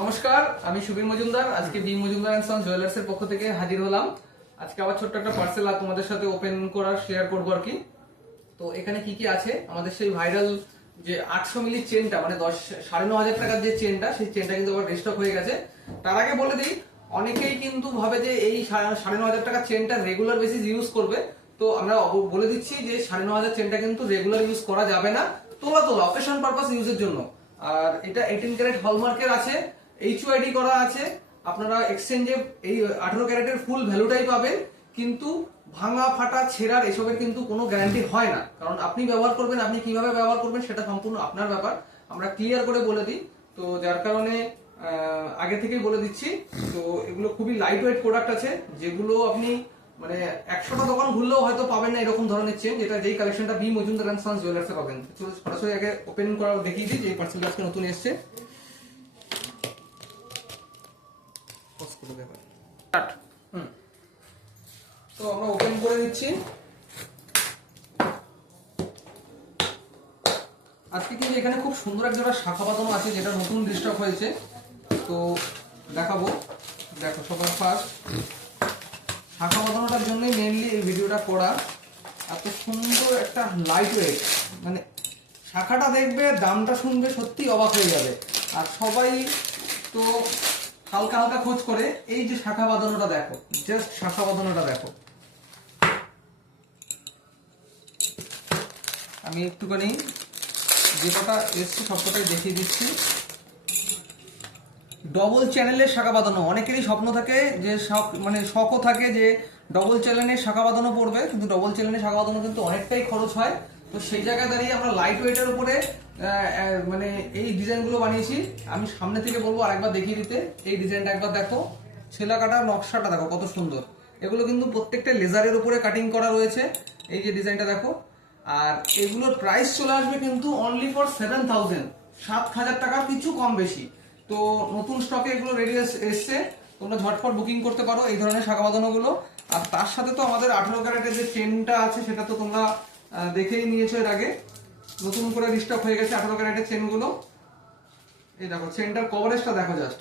নমস্কার, আমি সুবীর মজুমদার। আজকে B Majumdar and sons jewellers এর পক্ষ থেকে হাজির হলাম। আজকে আবার ছোট্ট একটা পার্সেল তোমাদের সাথে ওপেন করা শেয়ার করবো আর কি। তো এখানে কি কি আছে, আমাদের সেই ভাইরাল যে 800 মিলি চেনটা, মানে 9,500 টাকার যে চেনটা, সেই চেনটা কিন্তু আবার রিস্টক হয়ে গেছে। তার আগে বলে দিই, অনেকেই কিন্তু ভাবে যে এই 9,500 টাকার চেনটা রেগুলার বেসিস ইউজ করবে। তো আমরা বলে দিচ্ছি যে 9,500 চেনটা কিন্তু রেগুলার ইউজ করা যাবে না, তোলা অকেশন পারপাস ইউজের জন্য। আর এটা 18 ক্যারেট হলমার্কের আছে, HUID করা আছে। আপনারা এক্সচেঞ্জে এই 18 ক্যারেটের ফুল ভ্যালুটাই পাবেন, কিন্তু ভাঙা ফাটা ছেঁড়ার এসবের কিন্তু কোনো গ্যারান্টি হয় না। কারণ আপনি ব্যবহার করবেন, আপনি কিভাবে ব্যবহার করবেন সেটা সম্পূর্ণ আপনার ব্যাপার। আমরা ক্লিয়ার করে বলে দিই, তো যার কারণে আগে থেকেই বলে দিচ্ছি। তো এগুলো খুবই লাইট ওয়েট প্রোডাক্ট আছে, যেগুলো আপনি মানে 100টা দোকান ঘুরলেও হয়তো পাবেন না এরকম ধরনের চেন, যেটা যেই কালেকশনটা বি মজুমদার এন্ড সন্স জুয়েলার্সে পাবেন। তো সরাসরি আগে ওপেন করা দেখিয়ে দিই যে এই পার্সেলটা আজকে নতুন এসেছে। তো আমরা ওপেন করে দিচ্ছি। আজকে কিন্তু এখানে খুব সুন্দর এক জোড়া শাখা বাঁধানো আছে, যেটা নতুন রিস্টক হয়েছে। তো দেখাবো, দেখো সবার ফার্স্ট শাখা বাঁধানোটার জন্যই মেইনলি এই ভিডিওটা করা। এত সুন্দর একটা লাইট ওয়েট, মানে শাখাটা দেখবে, দামটা শুনবে, সত্যি অবাক হয়ে যাবে। আর সবাই তো হালকা হালকা খোঁজ করে, এই যে শাখা বাঁধানোটা দেখো, জাস্ট শাখা বাঁধানোটা দেখো। আমি একটুখানি যে কটা এসছে সবকটাই দেখিয়ে দিচ্ছি। ডবল চ্যানেলের শাখা বাঁধানো, অনেকেরই স্বপ্ন থাকে, যে মানে শখও থাকে যে ডবল চ্যানেলের শাখা বাঁধানো পড়বে, কিন্তু ডবল চ্যানেলের শাখা বাঁধানো কিন্তু অনেকটাই খরচ হয়। তো সেই জায়গায় দাঁড়িয়ে আমরা লাইট ওয়েটের উপরে মানে এই ডিজাইনগুলো বানিয়েছি। আমি সামনে থেকে বলবো আরেকবার দেখিয়ে দিতে। এই ডিজাইনটা একবার দেখো, ছেলা কাটা নকশাটা দেখো কত সুন্দর। এগুলো কিন্তু প্রত্যেকটা লেজারের উপরে কাটিং করা রয়েছে। এই যে ডিজাইনটা দেখো। আর এগুলোর প্রাইস চলে আসবে কিন্তু অনলি ফর 7,000, 7,000 টাকা, কিছু কম বেশি। তো নতুন স্টকে এগুলো রেডি এসছে, তোমরা ঝটপট বুকিং করতে পারো এই ধরনের শাখা বাঁধানোগুলো। আর তার সাথে তো আমাদের 18 ক্যারেটের যে চেনটা আছে, সেটা তো তোমরা দেখেই নিয়েছো এর আগে। নতুন করে রিস্টক হয়ে গেছে 18 ক্যারেটের চেনগুলো। এই দেখো চেনটার কভারেজটা দেখো জাস্ট।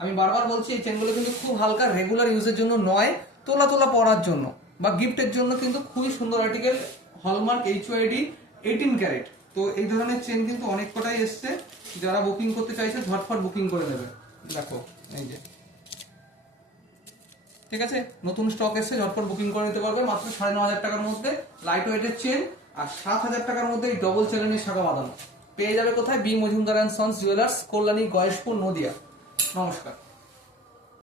আমি বারবার বলছি, এই চেনগুলো কিন্তু খুব হালকা, রেগুলার ইউজের জন্য নয়, তোলা পরার জন্য বা গিফটের জন্য কিন্তু খুবই সুন্দর আর্টিকেল। Hallmark, HUID, 18 carat. তো এই ধরনের চেন কিন্তু অনেক কটাই এসছে। যারা বুকিং করতে চাইছে ঝটপট বুকিং করে নেবে। দেখো এই যে, ঠিক আছে, নতুন স্টক এসছে, ঝটপট বুকিং করে নিতে পারবে মাত্র 9,500 টাকার মধ্যে লাইট ওয়েটের চেন। আর 7,000 টাকার মধ্যে এই ডবল চ্যানেলের শাখা বাঁধানো পেয়ে যাবে কোথায়? B Majumdar and sons jewellers, Kalyani, Gayeshpur, Nadia. নমস্কার।